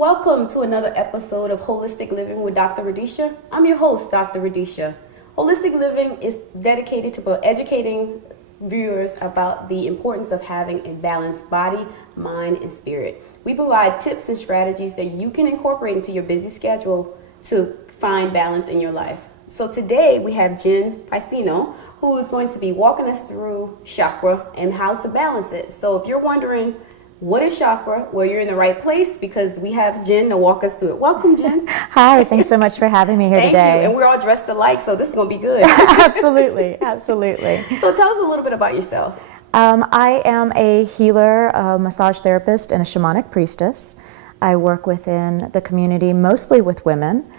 Welcome to another episode of Holistic Living with Dr. Radisha. I'm your host, Dr. Radisha. Holistic Living is dedicated to educating viewers about the importance of having a balanced body, mind, and spirit. We provide tips and strategies that you can incorporate into your busy schedule to find balance in your life. So today we have Jen Piceno, who is going to be walking us through chakra and how to balance it. So if you're wondering, what is chakra? Well, you're in the right place because we have Jen to walk us through it. Welcome, Jen. Hi, thanks so much for having me here today. Thank you, and we're all dressed alike, so this is going to be good. Absolutely. So tell us a little bit about yourself. I am a healer, a massage therapist, and a shamanic priestess. I work within the community, mostly with women,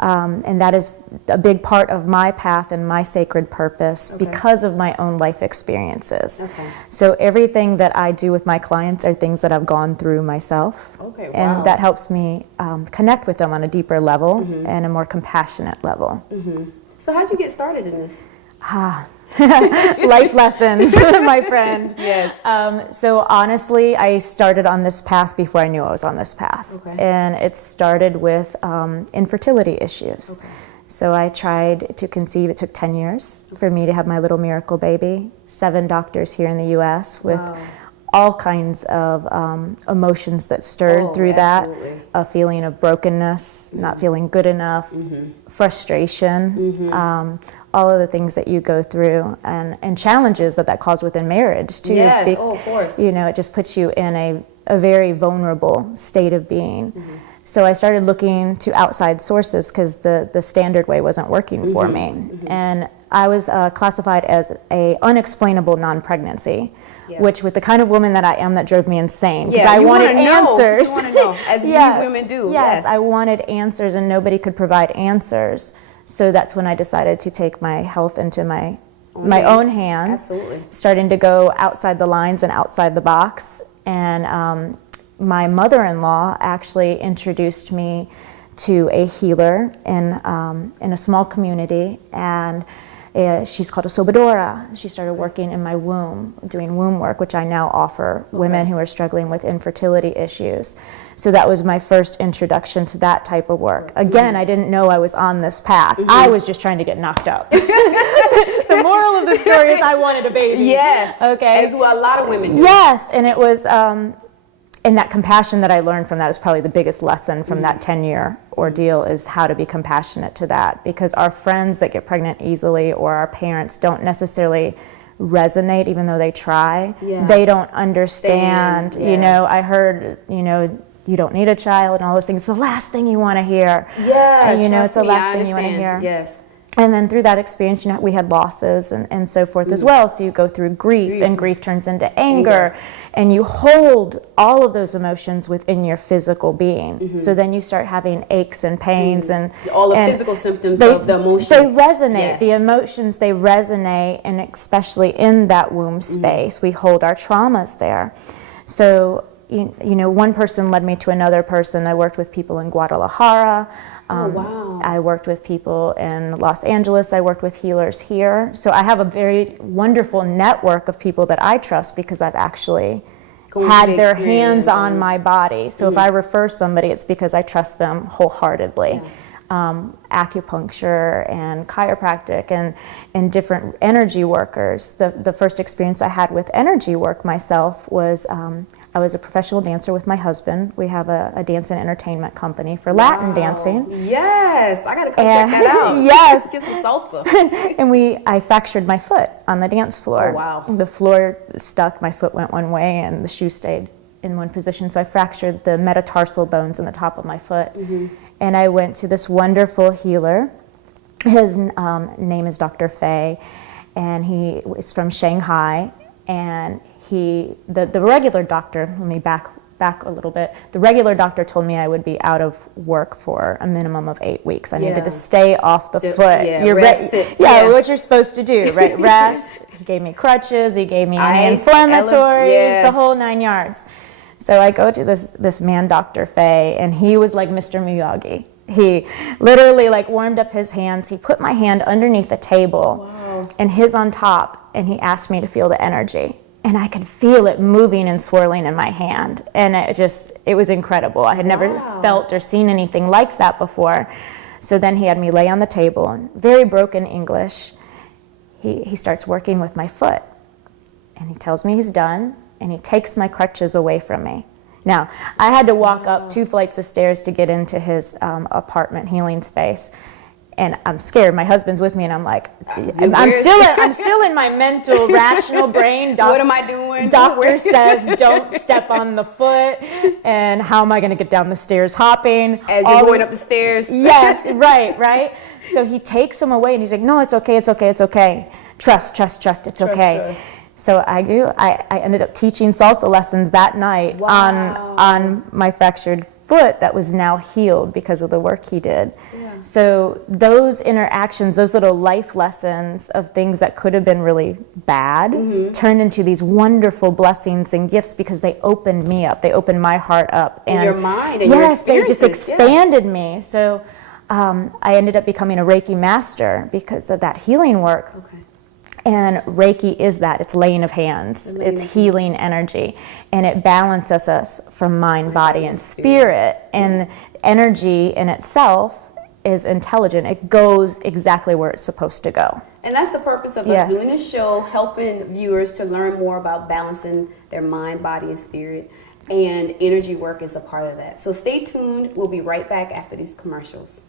and that is a big part of my path and my sacred purpose because of my own life experiences. So everything that I do with my clients are things that I've gone through myself, and that helps me connect with them on a deeper level and a more compassionate level. So how'd you get started in this? Life lessons, my friend. Yes. So honestly, I started on this path before I knew I was on this path. And it started with infertility issues. So I tried to conceive. It took 10 years for me to have my little miracle baby. 7 doctors here in the U.S. with all kinds of emotions that stirred through that. A feeling of brokenness, not feeling good enough, frustration, all of the things that you go through, and challenges that caused within marriage too. Yes, of course. You know, it just puts you in a very vulnerable state of being. So I started looking to outside sources because the standard way wasn't working for me. And I was classified as a unexplainable non-pregnancy. Which, with the kind of woman that I am, that drove me insane. Because I wanted answers. You want to know, as we women do. Yes, I wanted answers, and nobody could provide answers. So that's when I decided to take my health into my own hands. Starting to go outside the lines and outside the box. And my mother-in-law actually introduced me to a healer in a small community, and she's called a Sobadora. She started working in my womb, doing womb work, which I now offer women who are struggling with infertility issues. So that was my first introduction to that type of work. Again, I didn't know I was on this path. I was just trying to get knocked up. The moral of the story is I wanted a baby. Yes. Okay. As well, a lot of women do. Yes, and it was, and that compassion that I learned from that is probably the biggest lesson from that 10-year ordeal, is how to be compassionate to that. Because our friends that get pregnant easily, or our parents, don't necessarily resonate, even though they try. They don't understand. You know, I heard, you don't need a child and all those things. It's the last thing you want to hear. Yes, and, it's the last thing you want to hear. Yes. And then through that experience, we had losses and so forth as well. So you go through grief, and grief turns into anger, and you hold all of those emotions within your physical being. So then you start having aches and pains and all the physical symptoms of the emotions. They resonate. The emotions, they resonate, and especially in that womb space, we hold our traumas there. So one person led me to another person. I worked with people in Guadalajara. I worked with people in Los Angeles. I worked with healers here. So I have a very wonderful network of people that I trust because I've actually had their hands on my body. So if I refer somebody, it's because I trust them wholeheartedly. Acupuncture and chiropractic and different energy workers. The first experience I had with energy work myself was I was a professional dancer with my husband. We have a dance and entertainment company for Latin dancing. Yes, I gotta come check that out. Yes, get some salsa. And I fractured my foot on the dance floor. Oh, wow. The floor stuck. My foot went one way, and the shoe stayed in one position. So I fractured the metatarsal bones in the top of my foot. And I went to this wonderful healer. His name is Dr. Fei, and he is from Shanghai. And the regular doctor, let me back a little bit. The regular doctor told me I would be out of work for a minimum of 8 weeks. I needed to stay off the foot. What you're supposed to do, right? Rest. He gave me crutches. He gave me anti-inflammatories, the whole 9 yards. So I go to this man, Dr. Fei, and he was like Mr. Miyagi. He literally warmed up his hands. He put my hand underneath the table and his on top, and he asked me to feel the energy. and I could feel it moving and swirling in my hand. And it was incredible. I had never felt or seen anything like that before. So then he had me lay on the table, in very broken English. He starts working with my foot, and he tells me he's done, and he takes my crutches away from me. Now, I had to walk up 2 flights of stairs to get into his apartment healing space. And I'm scared. My husband's with me, and I'm like, I'm still in my mental, rational brain. What am I doing? Doctor says don't step on the foot, and how am I going to get down the stairs hopping? As you're going up the stairs. Yes, right. So he takes them away, and he's like, no, it's okay. Trust, it's okay. Trust. So I ended up teaching salsa lessons that night on my fractured foot that was now healed because of the work he did. Yeah. So those interactions, those little life lessons of things that could have been really bad, turned into these wonderful blessings and gifts because they opened me up. They opened my heart up. And your mind and your experiences. They just expanded me. So I ended up becoming a Reiki master because of that healing work. Okay. And Reiki is that. It's laying of hands. It's healing energy. And it balances us from mind, body, and spirit. And energy in itself is intelligent. It goes exactly where it's supposed to go. And that's the purpose of us doing this show, helping viewers to learn more about balancing their mind, body, and spirit. And energy work is a part of that. So stay tuned. We'll be right back after these commercials.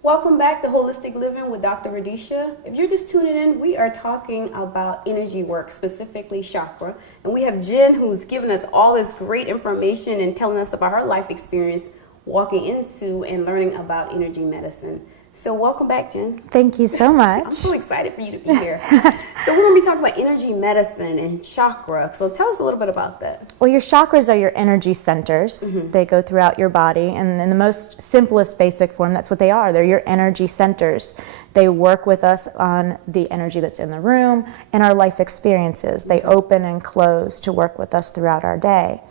Welcome back to Holistic Living with Dr. Radisha. If you're just tuning in, we are talking about energy work, specifically chakra. And we have Jen, who's given us all this great information and telling us about her life experience walking into and learning about energy medicine. So welcome back, Jen. Thank you so much. I'm so excited for you to be here. So we're going to be talking about energy medicine and chakra. So tell us a little bit about that. Well, your chakras are your energy centers. They go throughout your body. And in the most simplest basic form, that's what they are. They're your energy centers. They work with us on the energy that's in the room and our life experiences. They open and close to work with us throughout our day.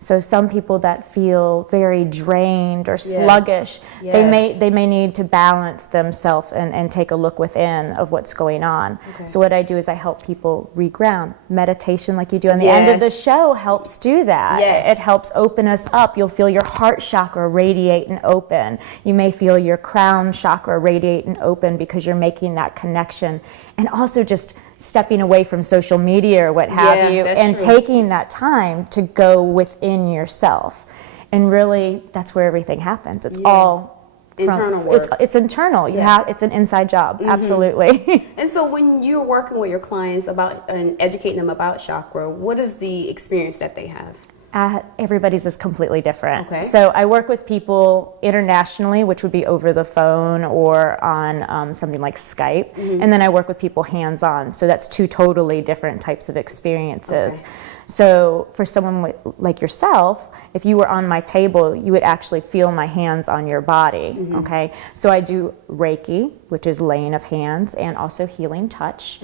So some people that feel very drained or sluggish, they may need to balance themselves and take a look within of what's going on. Okay. So what I do is I help people reground. Meditation, like you do on the end of the show, helps do that. It helps open us up. You'll feel your heart chakra radiate and open. You may feel your crown chakra radiate and open because you're making that connection. And also just stepping away from social media or what have you, and taking that time to go within yourself. And really, that's where everything happens. It's all internal work. It's internal. It's an inside job. Absolutely. And so when you're working with your clients about and educating them about chakra, what is the experience that they have? Everybody's is completely different. Okay. So I work with people internationally, which would be over the phone or on something like Skype. And then I work with people hands-on. So that's 2 totally different types of experiences. Okay. So for someone like yourself, if you were on my table, you would actually feel my hands on your body. Okay. So I do Reiki, which is laying of hands, and also healing touch.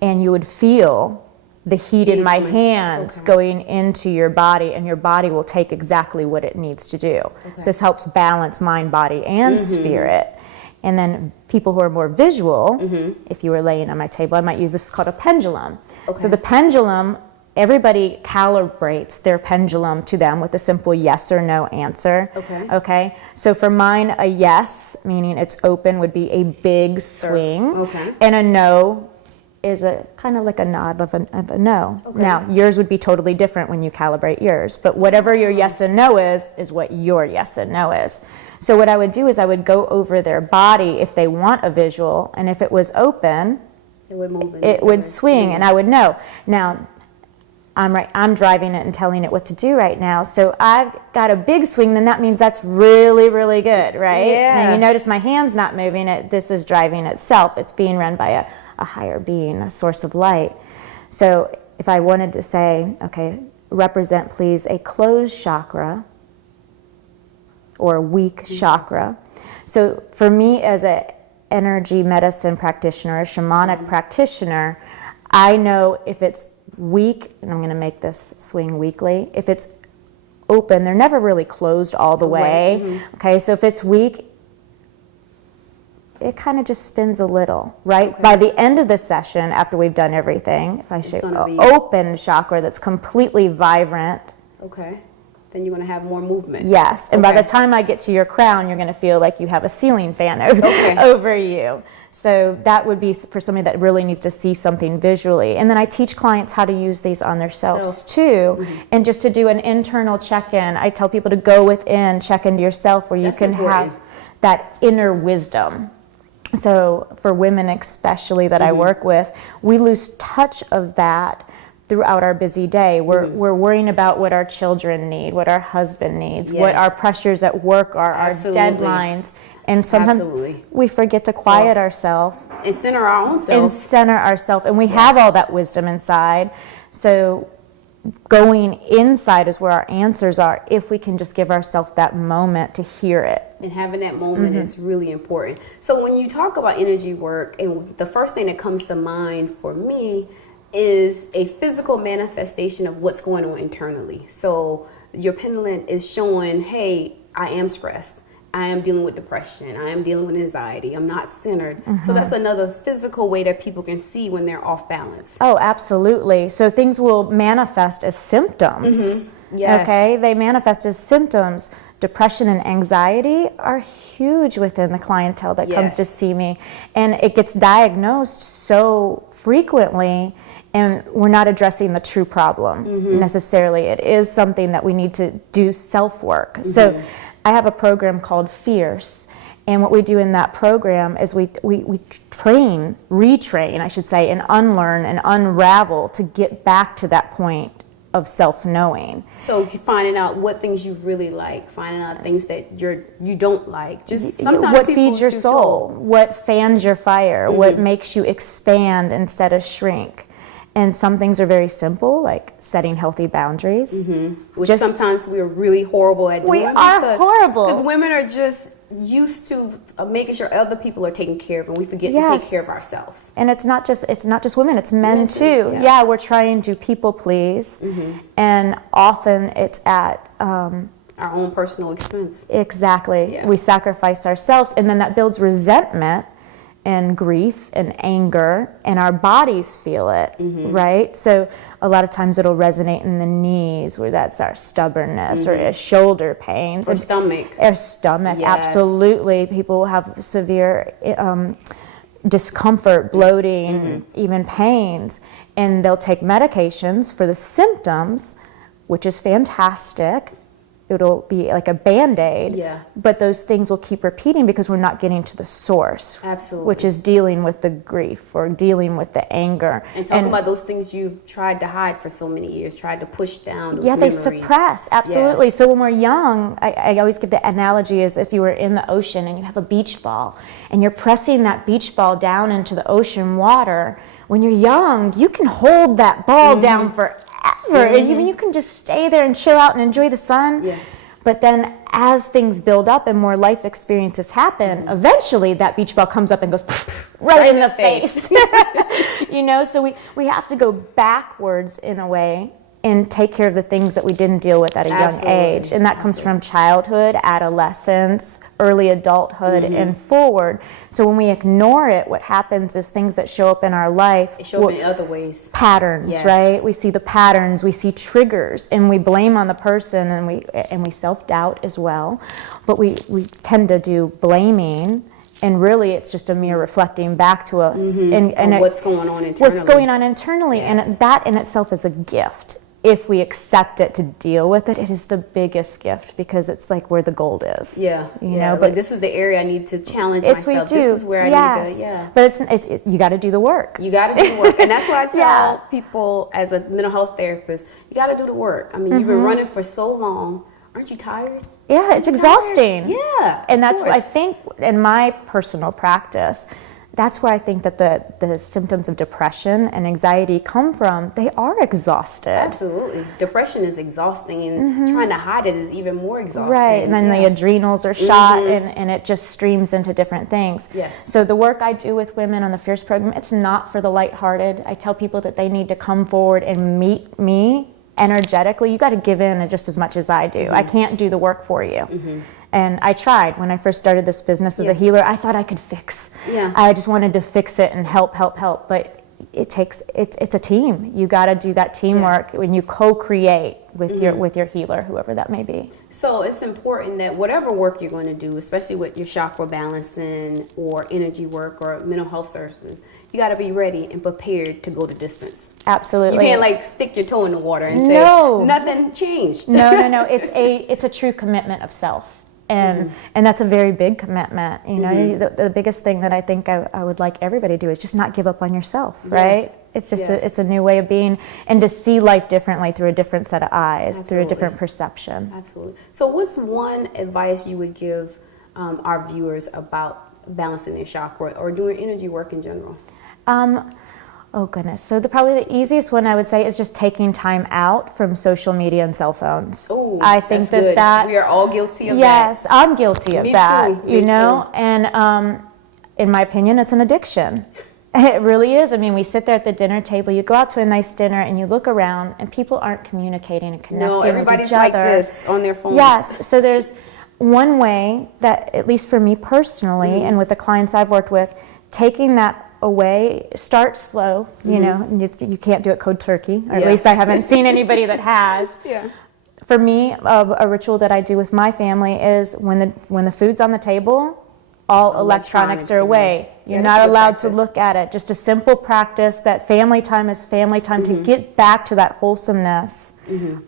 And you would feel the heat in my hands going into your body, and your body will take exactly what it needs to do. So this helps balance mind, body, and spirit. And then people who are more visual, if you were laying on my table, I might use this called a pendulum. So the pendulum, everybody calibrates their pendulum to them with a simple yes or no answer. Okay. So for mine, a yes, meaning it's open, would be a big swing. And a no is a kind of like a nod of a no. Now, yours would be totally different when you calibrate yours, but whatever your yes and no is what your yes and no is. So what I would do is I would go over their body if they want a visual, and if it was open, it would swing, and I would know. Now, I'm driving it and telling it what to do right now, so I've got a big swing, then that means that's really, really good, right? Now you notice my hand's not moving, this is driving itself. It's being run by a higher being, a source of light. So if I wanted to say, okay, represent please a closed chakra or a weak chakra. So for me as an energy medicine practitioner, a shamanic practitioner, I know if it's weak, and I'm going to make this swing weakly, if it's open, they're never really closed all the way. Mm-hmm. Okay, so if it's weak, it kind of just spins a little, right? Okay. By the end of the session, after we've done everything, if I should open chakra that's completely vibrant. Okay. Then you're going to have more movement. Yes, and by the time I get to your crown, you're going to feel like you have a ceiling fan over you. So that would be for somebody that really needs to see something visually. And then I teach clients how to use these on themselves too, and just to do an internal check-in. I tell people to go within, check into yourself, where you can have that inner wisdom. So for women especially that I work with, we lose touch of that throughout our busy day. We're worrying about what our children need, what our husband needs, what our pressures at work are, our deadlines. And sometimes we forget to quiet ourselves. And center our own self. And we have all that wisdom inside. So going inside is where our answers are, if we can just give ourselves that moment to hear it. And having that moment is really important. So when you talk about energy work, and the first thing that comes to mind for me is a physical manifestation of what's going on internally. So your pendulum is showing, hey, I am stressed. I am dealing with depression. I am dealing with anxiety. I'm not centered. So that's another physical way that people can see when they're off balance. Oh, absolutely. So things will manifest as symptoms. Yes. Okay, they manifest as symptoms. Depression and anxiety are huge within the clientele that comes to see me. And it gets diagnosed so frequently, and we're not addressing the true problem necessarily. It is something that we need to do self-work. So I have a program called Fierce, and what we do in that program is we retrain, I should say, and unlearn and unravel to get back to that point of self-knowing. So finding out what things you really like, finding out things that you don't like. Just sometimes what feeds your soul, what fans your fire, what makes you expand instead of shrink. And some things are very simple, like setting healthy boundaries. Which sometimes we're really horrible at doing. We are horrible. Because women are just used to making sure other people are taken care of, and we forget to take care of ourselves. And it's not just women, it's men too. Yeah, we're trying to people please, and often it's at our own personal expense. Exactly. Yeah. We sacrifice ourselves, and then that builds resentment and grief and anger, and our bodies feel it, right? So a lot of times it'll resonate in the knees, where that's our stubbornness, or shoulder pains. Or stomach. Or stomach, absolutely. People have severe discomfort, bloating, even pains, and they'll take medications for the symptoms, which is fantastic. It'll be like a Band-Aid, but those things will keep repeating because we're not getting to the source, which is dealing with the grief or dealing with the anger. And talking about those things you've tried to hide for so many years, tried to push down those memories. They suppress, absolutely. Yes. So when we're young, I always give the analogy as if you were in the ocean and you have a beach ball, and you're pressing that beach ball down into the ocean water. When you're young, you can hold that ball down forever. And you can just stay there and chill out and enjoy the sun. But then as things build up and more life experiences happen, eventually that beach ball comes up and goes right in the face. So we have to go backwards in a way and take care of the things that we didn't deal with at a young age. And that comes from childhood, adolescence, early adulthood, and forward. So when we ignore it, what happens is things that show up in our life show up in other ways. Patterns, right? We see the patterns, we see triggers, and we blame on the person, and we self-doubt as well. But we tend to do blaming, and really it's just a mere reflecting back to us and what's going on internally. And that in itself is a gift. If we accept it to deal with it, it is the biggest gift, because it's like where the gold is. You know, but like, this is the area I need to challenge myself. This is where I need to, But you got to do the work. You got to do the work. And that's what I tell people as a mental health therapist. You got to do the work. I mean, you've been running for so long. Aren't you tired? Yeah, it's exhausting. Yeah. And that's what I think in my personal practice, that's where I think that the symptoms of depression and anxiety come from. They are exhausted. Absolutely. Depression is exhausting, and trying to hide it is even more exhausting. Right, and then the adrenals are shot, and it just streams into different things. Yes. So the work I do with women on the Fierce program, it's not for the lighthearted. I tell people that they need to come forward and meet me energetically. You got to give in just as much as I do. I can't do the work for you. And I tried when I first started this business as a healer. I thought I could fix. I just wanted to fix it and help. But it's a team. You got to do that teamwork when you co-create with your healer, whoever that may be. So it's important that whatever work you're going to do, especially with your chakra balancing or energy work or mental health services, you got to be ready and prepared to go the distance. Absolutely. You can't like stick your toe in the water and say nothing changed. No. It's a true commitment of self. And that's a very big commitment. You know, the biggest thing that I think I would like everybody to do is just not give up on yourself, right? Yes. It's just it's a new way of being, and to see life differently through a different set of eyes, through a different perception. Absolutely. So what's one advice you would give our viewers about balancing their chakra or doing energy work in general? Oh goodness. So probably the easiest one I would say is just taking time out from social media and cell phones. Oh, I think that we are all guilty of that. Yes, I'm guilty of that. Me too. Too. And in my opinion, it's an addiction. It really is. I mean, we sit there at the dinner table, you go out to a nice dinner and you look around and people aren't communicating and connecting with each other. No, everybody's like this on their phones. Yes. So there's one way that, at least for me personally and with the clients I've worked with, taking that away, start slow, you know, and you can't do it cold turkey, or at least I haven't seen anybody that has. For me, a ritual that I do with my family is when the food's on the table, all electronics are away. You're not allowed to look at it. Just a simple practice that family time is family time to get back to that wholesomeness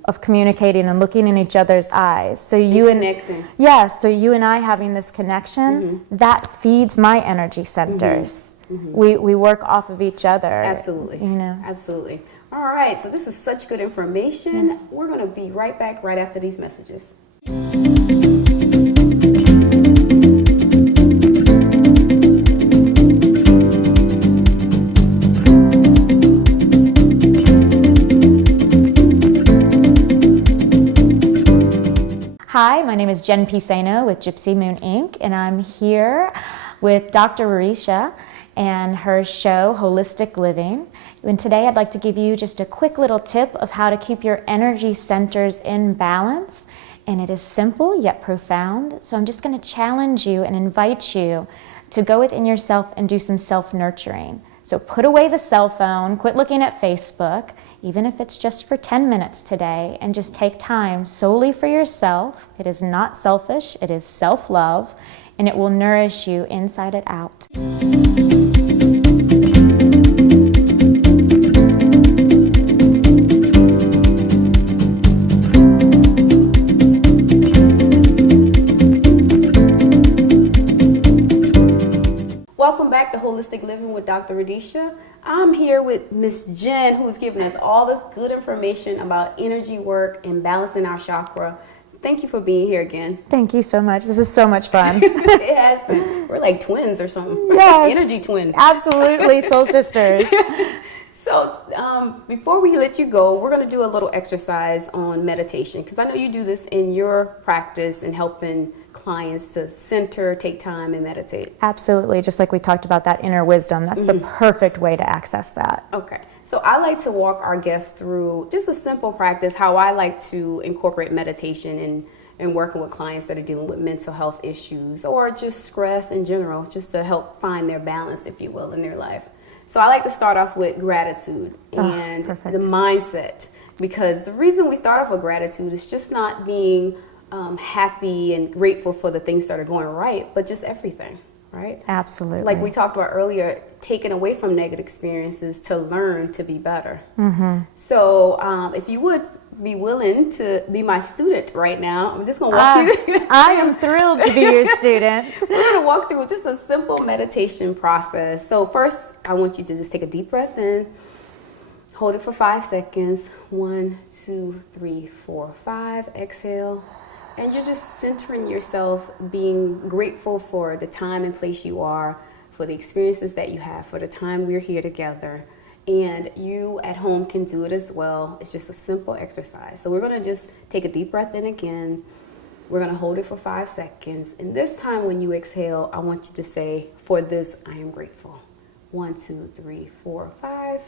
of communicating and looking in each other's eyes. So you connecting. so you and I having this connection, that feeds my energy centers. We work off of each other. Absolutely. You know. Absolutely. All right. So this is such good information. Yes. We're going to be right back right after these messages. Hi, my name is Jen Piceno with Gypsy Moon Inc. and I'm here with Dr. Radisha and her show, Holistic Living. And today I'd like to give you just a quick little tip of how to keep your energy centers in balance. And it is simple yet profound. So I'm just going to challenge you and invite you to go within yourself and do some self-nurturing. So put away the cell phone, quit looking at Facebook, even if it's just for 10 minutes today, and just take time solely for yourself. It is not selfish, it is self-love, and it will nourish you inside and out. Welcome back to Holistic Living with Dr. Radisha. I'm here with Miss Jen, who's giving us all this good information about energy work and balancing our chakra. Thank you for being here again. Thank you so much. This is so much fun. It has been. We're like twins or something. Yes. Energy twins. Absolutely. Soul sisters. So before we let you go, we're going to do a little exercise on meditation, because I know you do this in your practice and helping clients to center, take time, and meditate. Absolutely. Just like we talked about that inner wisdom, that's the perfect way to access that. Okay. So I like to walk our guests through just a simple practice, how I like to incorporate meditation in working with clients that are dealing with mental health issues or just stress in general, just to help find their balance, if you will, in their life. So I like to start off with gratitude and the mindset, because the reason we start off with gratitude is just not being happy and grateful for the things that are going right, but just everything, right? Absolutely. Like we talked about earlier, taking away from negative experiences to learn to be better. So if you would be willing to be my student right now, I'm just going to walk you through. I am thrilled to be your student. We're going to walk through just a simple meditation process. So first, I want you to just take a deep breath in. Hold it for 5 seconds. 1, 2, 3, 4, 5. Exhale. And you're just centering yourself, being grateful for the time and place you are, for for the experiences that you have, for the time we're here together. And you at home can do it as well. It's just a simple exercise. So we're going to just take a deep breath in again. We're going to hold it for 5 seconds. And this time when you exhale, I want you to say, for this, I am grateful. 1, 2, 3, 4, 5.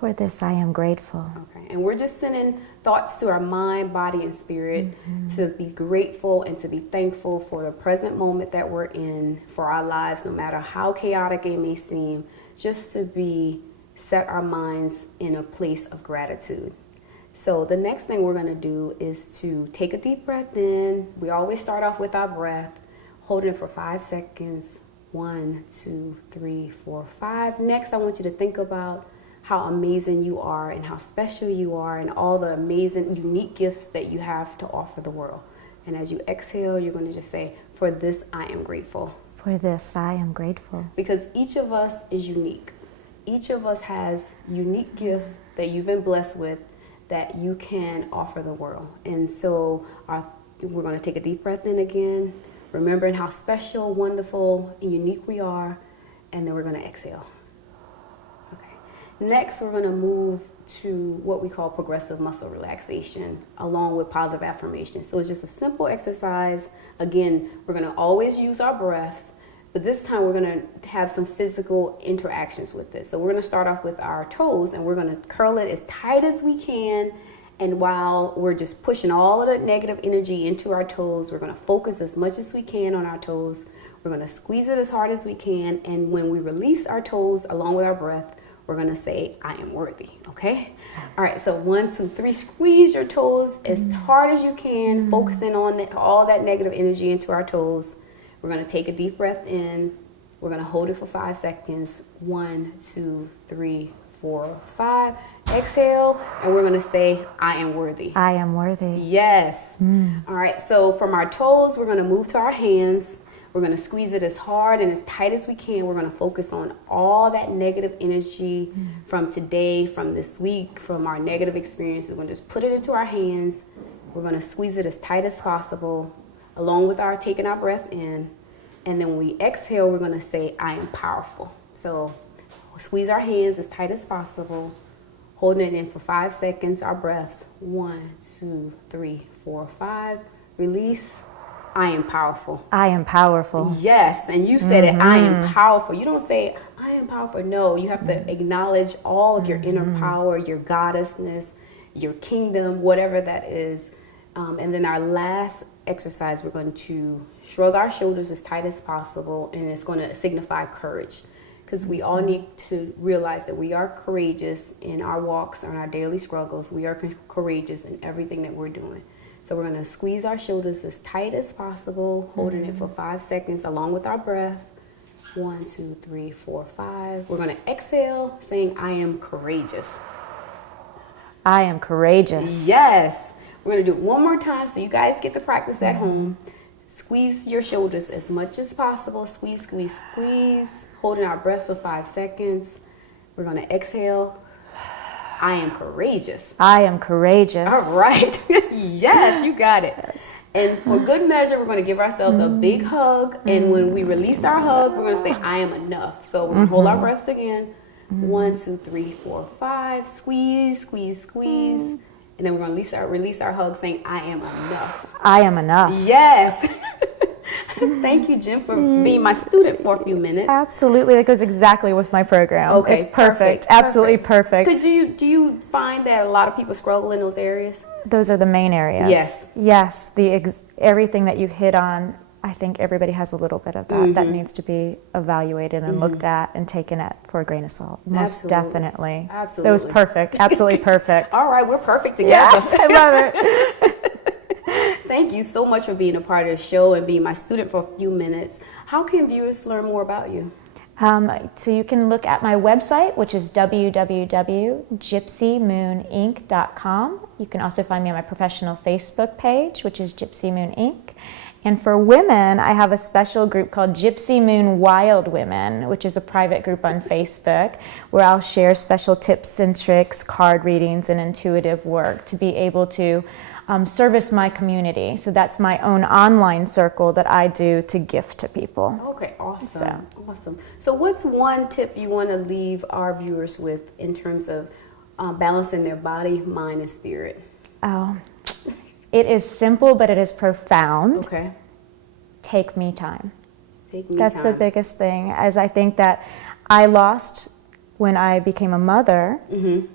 For this, I am grateful. Okay. And we're just sending thoughts to our mind, body, and spirit to be grateful and to be thankful for the present moment that we're in, for our lives, no matter how chaotic it may seem, just to set our minds in a place of gratitude. So the next thing we're going to do is to take a deep breath in. We always start off with our breath, holding it for 5 seconds. 1, 2, 3, 4, 5. Next, I want you to think about how amazing you are and how special you are and all the amazing, unique gifts that you have to offer the world. And as you exhale, you're going to just say, for this, I am grateful. For this, I am grateful. Because each of us is unique. Each of us has unique gifts that you've been blessed with that you can offer the world. And so we're going to take a deep breath in again, remembering how special, wonderful, and unique we are. And then we're going to exhale. Next, we're going to move to what we call progressive muscle relaxation along with positive affirmation. So it's just a simple exercise. Again, we're going to always use our breaths, but this time we're going to have some physical interactions with it. So we're going to start off with our toes and we're going to curl it as tight as we can. And while we're just pushing all of the negative energy into our toes, we're going to focus as much as we can on our toes. We're going to squeeze it as hard as we can. And when we release our toes along with our breath, we're going to say, I am worthy, okay? All right, so 1, 2, 3, squeeze your toes as hard as you can, focusing on all that negative energy into our toes. We're going to take a deep breath in. We're going to hold it for 5 seconds. 1, 2, 3, 4, 5. Exhale, and we're going to say, I am worthy. I am worthy. Yes. All right, so from our toes, we're going to move to our hands. We're going to squeeze it as hard and as tight as we can. We're going to focus on all that negative energy from today, from this week, from our negative experiences. We're going to just put it into our hands. We're going to squeeze it as tight as possible, along with taking our breath in. And then when we exhale, we're going to say, I am powerful. So we'll squeeze our hands as tight as possible, holding it in for 5 seconds. Our breaths, 1, 2, 3, 4, 5. Release. I am powerful. I am powerful. Yes, and you said it, I am powerful. You don't say, I am powerful. No, you have to acknowledge all of your inner power, your goddessness, your kingdom, whatever that is. And then our last exercise, we're going to shrug our shoulders as tight as possible, and it's going to signify courage. Because we all need to realize that we are courageous in our walks and our daily struggles. We are courageous in everything that we're doing. So we're going to squeeze our shoulders as tight as possible, holding it for 5 seconds along with our breath. 1, 2, 3, 4, 5. We're going to exhale, saying, I am courageous. I am courageous. Yes. We're going to do it one more time so you guys get to practice at home. Squeeze your shoulders as much as possible. Squeeze, squeeze, squeeze. Holding our breath for 5 seconds. We're going to exhale. I am courageous. I am courageous. All right. Yes, you got it. Yes. And for good measure, we're going to give ourselves a big hug. And when we release our hug, we're going to say, I am enough. So we're going to hold our breaths again. 1, 2, 3, 4, 5. Squeeze, squeeze, squeeze. And then we're going to release our hug saying, I am enough. I am enough. Yes. Thank you, Jen, for being my student for a few minutes. Absolutely. That goes exactly with my program. Okay, it's perfect. Absolutely perfect. Because do you find that a lot of people struggle in those areas? Those are the main areas. Yes. Yes. Everything that you hit on, I think everybody has a little bit of that. That needs to be evaluated and looked at and taken for a grain of salt. Most definitely. Absolutely. That was perfect. Absolutely perfect. All right. We're perfect together. Yes, I love it. Thank you so much for being a part of the show and being my student for a few minutes. How can viewers learn more about you? So you can look at my website, which is www.gypsymooninc.com. You can also find me on my professional Facebook page, which is Gypsy Moon Inc. And for women, I have a special group called Gypsy Moon Wild Women, which is a private group on Facebook, where I'll share special tips and tricks, card readings, and intuitive work to be able to service my community. So that's my own online circle that I do to gift to people. Okay, awesome. Awesome. So what's one tip you want to leave our viewers with in terms of balancing their body, mind, and spirit? Oh, it is simple, but it is profound. Okay. Take me time. That's the biggest thing, as I think that I lost when I became a mother. Mm-hmm.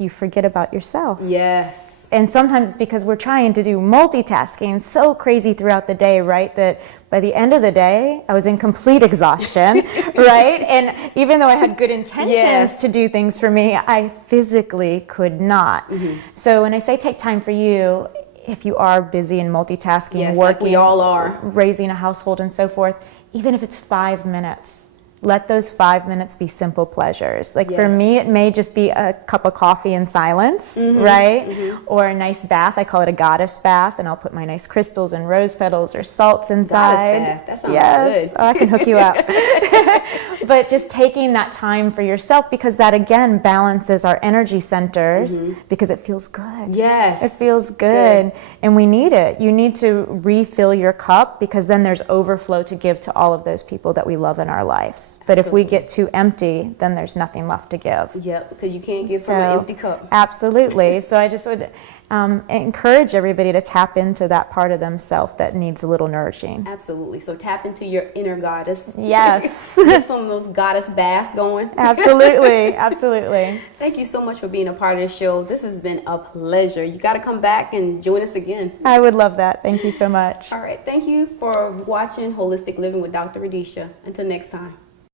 You forget about yourself. Yes. And sometimes it's because we're trying to do multitasking so crazy throughout the day, right? That by the end of the day, I was in complete exhaustion, right? And even though I had good intentions to do things for me, I physically could not. Mm-hmm. So when I say take time for you, if you are busy and multitasking, working, like we all are, raising a household and so forth, even if it's 5 minutes, let those 5 minutes be simple pleasures. Like for me, it may just be a cup of coffee in silence, right? Mm-hmm. Or a nice bath. I call it a goddess bath, and I'll put my nice crystals and rose petals or salts inside. Goddess bath. That sounds good. Oh, I can hook you up. But just taking that time for yourself, because that again balances our energy centers, because it feels good. Yes. It feels good. And we need it. You need to refill your cup, because then there's overflow to give to all of those people that we love in our lives. But if we get too empty, then there's nothing left to give. Yep, because you can't give from an empty cup. Absolutely. So I just would encourage everybody to tap into that part of themselves that needs a little nourishing. Absolutely. So tap into your inner goddess. Yes. Get some of those goddess baths going. Absolutely. Absolutely. Thank you so much for being a part of the show. This has been a pleasure. You got to come back and join us again. I would love that. Thank you so much. All right. Thank you for watching Holistic Living with Dr. Radisha. Until next time.